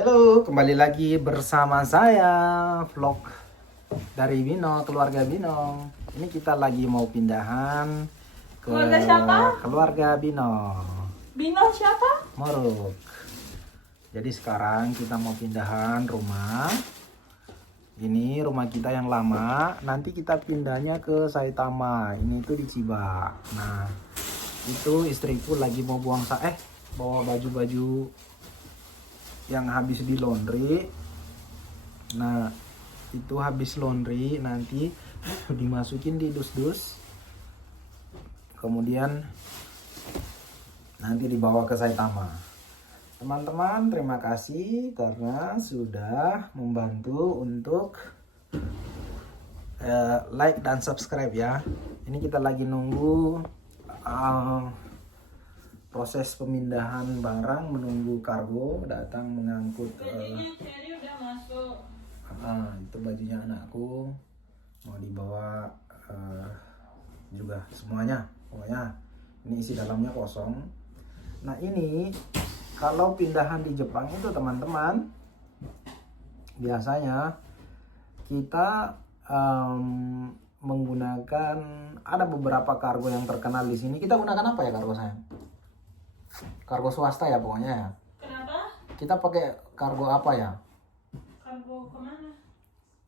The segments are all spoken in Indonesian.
Halo, kembali lagi bersama saya vlog dari Bino, keluarga Bino. Ini kita lagi mau pindahan ke Keluarga siapa? keluarga Bino, Bino siapa? Moruk. Jadi sekarang kita mau pindahan rumah. Ini rumah kita yang lama, nanti kita pindahnya ke Saitama. Ini tuh di Chiba. Nah, itu istriku lagi mau bawa baju-baju yang habis di laundry. Nah, itu habis laundry nanti dimasukin di dus-dus. Kemudian nanti dibawa ke Saitama. Teman-teman, terima kasih karena sudah membantu untuk like dan subscribe ya. Ini kita lagi nunggu proses pemindahan barang, menunggu kargo datang mengangkut. Bajunya Cherry udah masuk. Itu bajunya anakku mau dibawa juga semuanya. Pokoknya ini isi dalamnya kosong. Nah, ini kalau pindahan di Jepang itu teman-teman, biasanya kita menggunakan, ada beberapa kargo yang terkenal di sini. Kita gunakan apa ya kargo sayang? Kargo swasta ya pokoknya ya. Kenapa? Kita pakai kargo apa ya? Kargo kemana?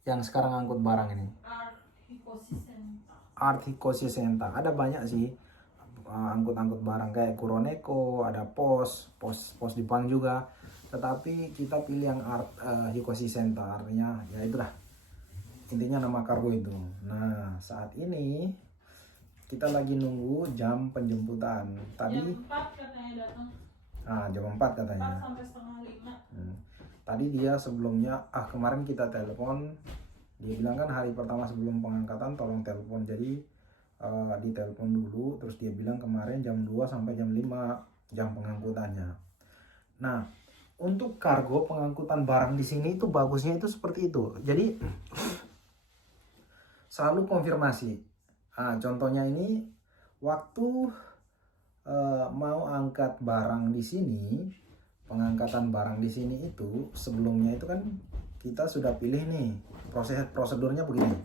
Yang sekarang angkut barang ini. Art Hikoshi Center. Art Hikoshi Center. Ada banyak sih angkut-angkut barang kayak Kuroneko, ada pos Jepang juga. Tetapi kita pilih yang Art Hikoshi Center, artinya ya itulah. Intinya nama kargo itu. Nah, saat ini kita lagi nunggu jam penjemputan. Tadi Jam 4 katanya datang. jam 4 katanya. 4 sampai setengah 5. Tadi dia sebelumnya, kemarin kita telepon, dia bilang kan hari pertama sebelum pengangkatan tolong telepon. Jadi ditelepon dulu, terus dia bilang kemarin jam 2 sampai jam 5 jam pengangkutannya. Nah, untuk kargo pengangkutan barang di sini itu bagusnya itu seperti itu. Jadi selalu konfirmasi. Contohnya ini waktu mau angkat barang di sini, pengangkatan barang di sini itu sebelumnya itu kan kita sudah pilih nih prosedurnya begini.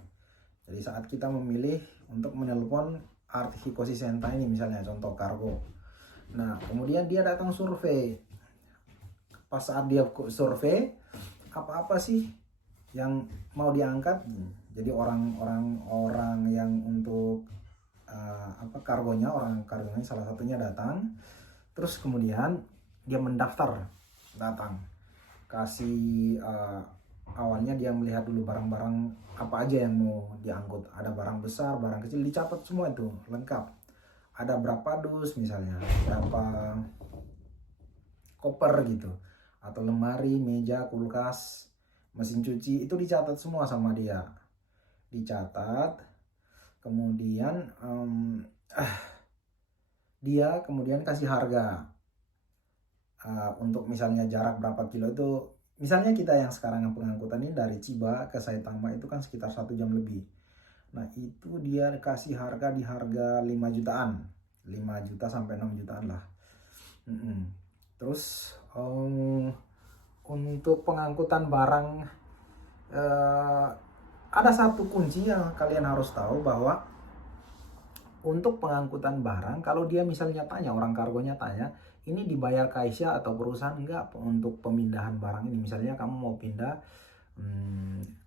Jadi saat kita memilih untuk menelpon Art Hikoshi Center ini misalnya contoh kargo. Nah, kemudian dia datang survei. Pas saat dia survei, apa-apa sih yang mau diangkat? Jadi orang yang untuk kargonya salah satunya datang. Terus kemudian dia mendaftar, datang kasih awalnya dia melihat dulu barang-barang apa aja yang mau diangkut. Ada barang besar, barang kecil, dicatat semua itu lengkap. Ada berapa dus misalnya, berapa koper gitu, atau lemari, meja, kulkas, mesin cuci, itu dicatat semua sama dia. Dicatat, kemudian dia kemudian kasih harga. Untuk misalnya jarak berapa kilo itu, misalnya kita yang sekarang yang pengangkutan ini dari Chiba ke Saitama itu kan sekitar 1 jam lebih. Nah, itu dia kasih harga di harga 5 jutaan. 5 juta sampai 6 jutaan lah. Terus untuk pengangkutan barang ada satu kunci yang kalian harus tahu, bahwa untuk pengangkutan barang, kalau dia misalnya tanya, orang kargonya tanya, ini dibayar Kaisha atau perusahaan enggak untuk pemindahan barang ini. Misalnya kamu mau pindah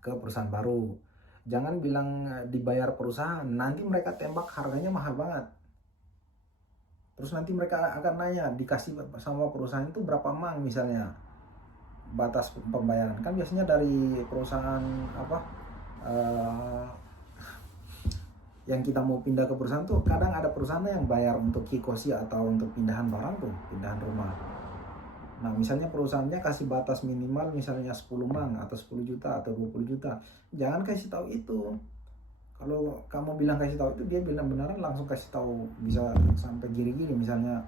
ke perusahaan baru, jangan bilang dibayar perusahaan, nanti mereka tembak harganya mahal banget. Terus nanti mereka akan nanya, dikasih sama perusahaan itu berapa mang misalnya batas pembayaran. Kan biasanya dari perusahaan yang kita mau pindah ke perusahaan tuh, kadang ada perusahaan yang bayar untuk hikoshi atau untuk pindahan barang tuh, pindahan rumah. Nah, misalnya perusahaannya kasih batas minimal misalnya 10 mang atau 10 juta atau 20 juta. Jangan kasih tahu itu. Kalau kamu bilang kasih tahu itu, dia bilang beneran langsung kasih tahu, bisa sampai giri-giri. Misalnya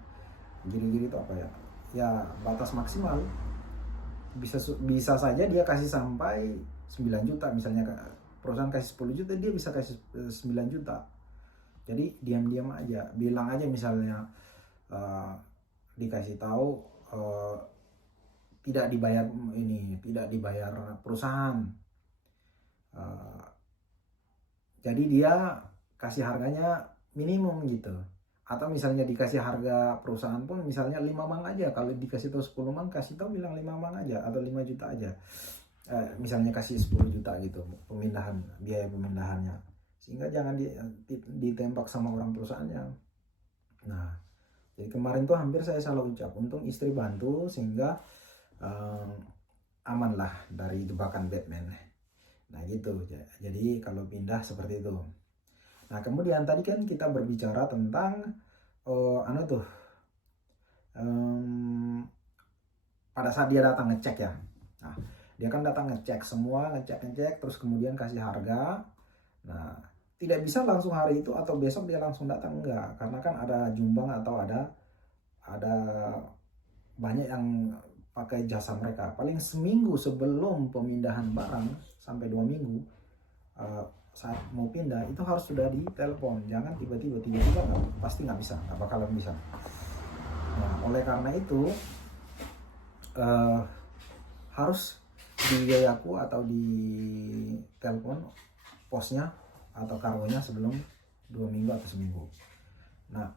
giri-giri itu apa ya? Ya, batas maksimal. Bisa saja dia kasih sampai 9 juta misalnya. Perusahaan kasih 10 juta, dia bisa kasih 9 juta. Jadi diam-diam aja, bilang aja misalnya dikasih tahu tidak dibayar perusahaan. Jadi dia kasih harganya minimum gitu. Atau misalnya dikasih harga perusahaan pun misalnya 5 mang aja. Kalau dikasih tahu 10 mang, kasih tahu bilang 5 mang aja atau 5 juta aja. Misalnya kasih 10 juta gitu biaya pemindahannya. Sehingga jangan ditembak sama orang perusahaannya. Nah, jadi kemarin tuh hampir saya salah ucap. Untung istri bantu sehingga aman lah dari jebakan Batman. Nah gitu. Jadi kalau pindah seperti itu. Nah kemudian tadi kan kita berbicara tentang pada saat dia datang ngecek ya. Nah dia kan datang ngecek semua, ngecek terus kemudian kasih harga. Nah tidak bisa langsung hari itu atau besok dia langsung datang, enggak, karena kan ada jumbang atau ada banyak yang pakai jasa mereka. Paling seminggu sebelum pemindahan barang sampai 2 minggu saat mau pindah itu harus sudah ditelepon. Jangan tiba-tiba pasti nggak bisa, nggak bakalan bisa. Nah oleh karena itu harus di Yayaku atau di telepon posnya atau kargonya sebelum 2 minggu atau seminggu. Nah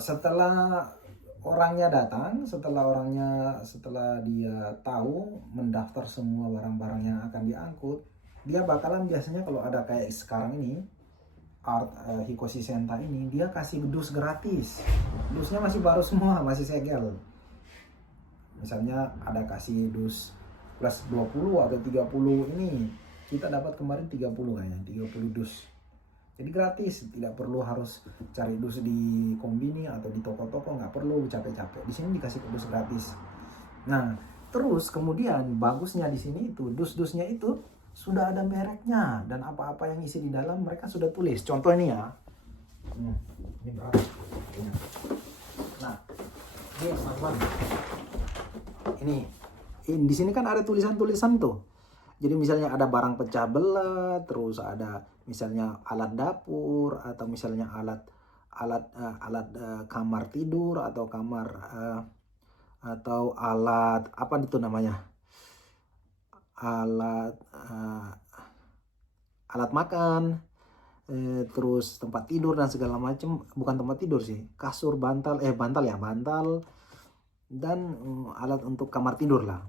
setelah orangnya datang, setelah dia tahu mendaftar semua barang-barang yang akan diangkut, dia bakalan biasanya kalau ada kayak sekarang ini Hikoshi Senta ini, dia kasih dus gratis. Dusnya masih baru semua, masih segel. Misalnya ada kasih dus plus 20 atau 30 ini. Kita dapat kemarin 30 kayaknya, 30 dus. Jadi gratis, tidak perlu harus cari dus di kombini atau di toko-toko, nggak perlu capek-capek. Di sini dikasih dus gratis. Nah, terus kemudian bagusnya di sini itu dus-dusnya itu sudah ada mereknya dan apa-apa yang isi di dalam mereka sudah tulis. Contoh ini ya. Ini berapa? Nah, ini sama. Ini di sini kan ada tulisan-tulisan tuh. Jadi misalnya ada barang pecah belah, terus ada misalnya alat dapur atau misalnya alat kamar tidur atau atau alat apa itu namanya? Alat makan, terus tempat tidur dan segala macam. Bukan tempat tidur sih, kasur, bantal dan alat untuk kamar tidur lah.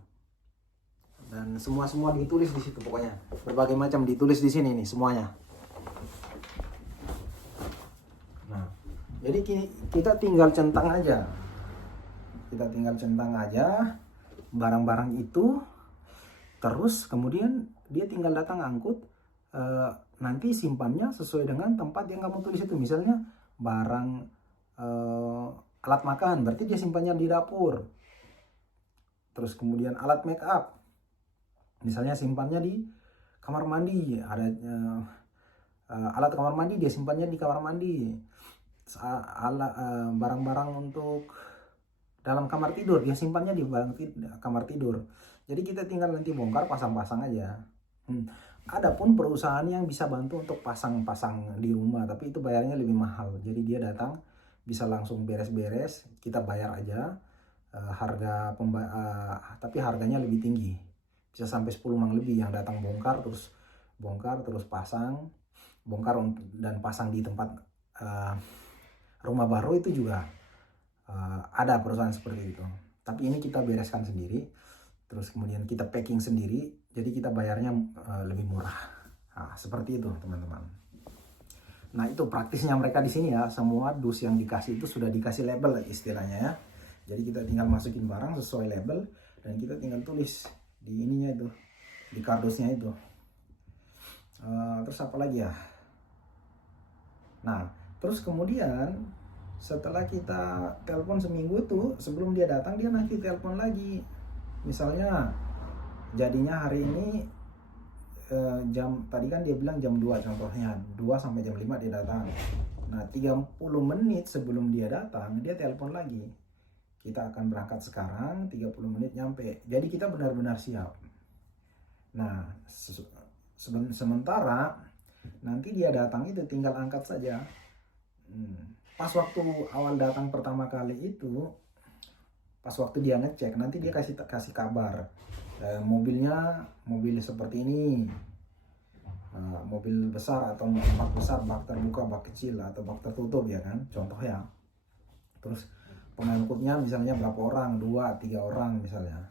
Dan semua ditulis di situ pokoknya. Berbagai macam ditulis di sini nih semuanya. Nah, jadi kita tinggal centang aja. Barang-barang itu. Terus kemudian dia tinggal datang angkut. Nanti simpannya sesuai dengan tempat yang kamu tulis itu. Misalnya barang alat makan, berarti dia simpannya di dapur. Terus kemudian alat make up, misalnya simpannya di kamar mandi. Ada alat kamar mandi, dia simpannya di kamar mandi. Barang-barang untuk dalam kamar tidur, dia simpannya di kamar tidur. Jadi kita tinggal nanti bongkar, pasang-pasang aja. Adapun perusahaan yang bisa bantu untuk pasang-pasang di rumah, tapi itu bayarnya lebih mahal. Jadi dia datang bisa langsung beres-beres, kita bayar aja. Tapi harganya lebih tinggi, bisa sampai 10 mang lebih yang datang bongkar terus pasang, bongkar dan pasang di tempat rumah baru. Itu juga ada perusahaan seperti itu, tapi ini kita bereskan sendiri, terus kemudian kita packing sendiri, jadi kita bayarnya lebih murah. Nah, seperti itu teman-teman. Nah itu praktisnya mereka di sini ya, semua dus yang dikasih itu sudah dikasih label istilahnya ya. Jadi kita tinggal masukin barang sesuai label dan kita tinggal tulis di ininya itu, di kardusnya itu. Terus apa lagi ya? Nah, terus kemudian setelah kita telepon seminggu itu, sebelum dia datang dia nanti telepon lagi. Misalnya jadinya hari ini tadi kan dia bilang jam 2 contohnya, 2 sampai jam 5 dia datang. Nah, 30 menit sebelum dia datang, dia telepon lagi. Kita akan berangkat sekarang, 30 menit nyampe. Jadi kita benar-benar siap. Nah, sementara nanti dia datang itu tinggal angkat saja. Pas waktu awal datang pertama kali itu, Pas waktu dia ngecek, nanti dia kasih kabar. Mobilnya mobil seperti ini. Mobil besar atau bak besar, bak terbuka, bak kecil atau bak tertutup ya kan, contoh ya. Terus pengangkutnya misalnya berapa orang, 2-3 orang misalnya.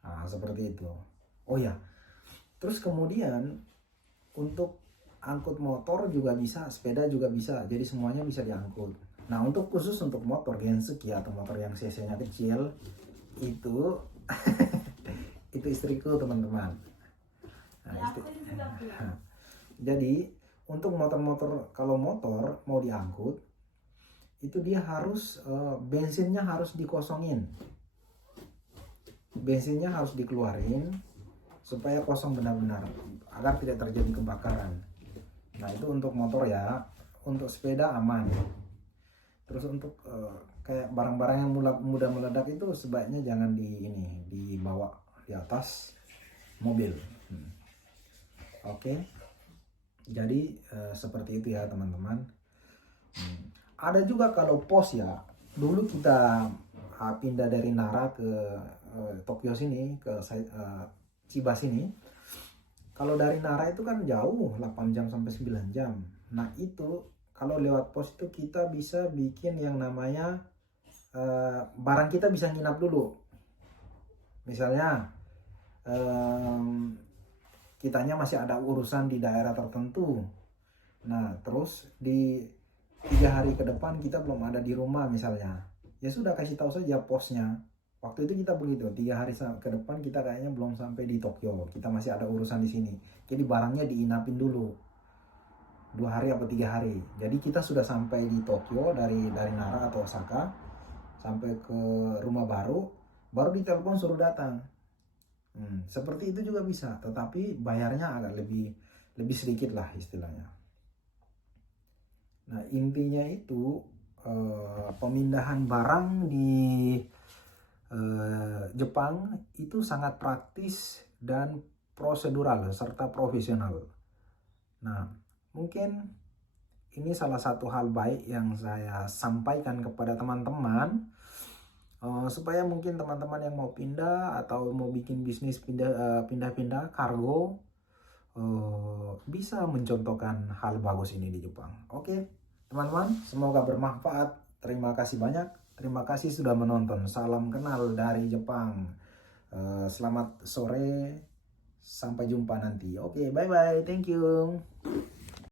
Nah, seperti itu. Oh ya, terus kemudian untuk angkut motor juga bisa, sepeda juga bisa, jadi semuanya bisa diangkut. Nah, untuk khusus untuk motor Gensuki atau motor yang cc-nya kecil itu itu istriku, teman-teman. Nah, Ya, aku juga tuh. jadi untuk motor-motor, kalau motor mau diangkut itu dia harus bensinnya harus dikosongin, bensinnya harus dikeluarin supaya kosong benar-benar agar tidak terjadi kebakaran. Nah, itu untuk motor ya. Untuk sepeda aman. Terus untuk kayak barang-barang yang mudah meledak itu sebaiknya jangan dibawa di atas mobil. Oke. Jadi seperti itu ya teman-teman. Ada juga kalau pos ya. Dulu kita pindah dari Nara ke Tokyo sini, ke Chiba sini. Kalau dari Nara itu kan jauh, 8 jam sampai 9 jam. Nah, itu kalau lewat pos itu kita bisa bikin yang namanya barang kita bisa nginap dulu. Misalnya kitanya masih ada urusan di daerah tertentu. Nah, terus di 3 hari ke depan kita belum ada di rumah misalnya. Ya sudah, kasih tahu saja posnya. Waktu itu kita begitu, 3 hari ke depan kita kayaknya belum sampai di Tokyo, kita masih ada urusan di sini. Jadi barangnya diinapin dulu 2 hari atau 3 hari. Jadi kita sudah sampai di Tokyo dari Nara atau Osaka, sampai ke rumah baru ditelepon suruh datang. Seperti itu juga bisa, tetapi bayarnya agak lebih sedikit lah istilahnya. Nah, intinya itu pemindahan barang di Jepang itu sangat praktis dan prosedural serta profesional. Nah, mungkin ini salah satu hal baik yang saya sampaikan kepada teman-teman supaya mungkin teman-teman yang mau pindah atau mau bikin bisnis pindah-pindah kargo bisa mencontohkan hal bagus ini di Jepang. Oke, teman-teman, semoga bermanfaat. Terima kasih banyak. Terima kasih sudah menonton. Salam kenal dari Jepang. Selamat sore. Sampai jumpa nanti. Oke, bye-bye. Thank you.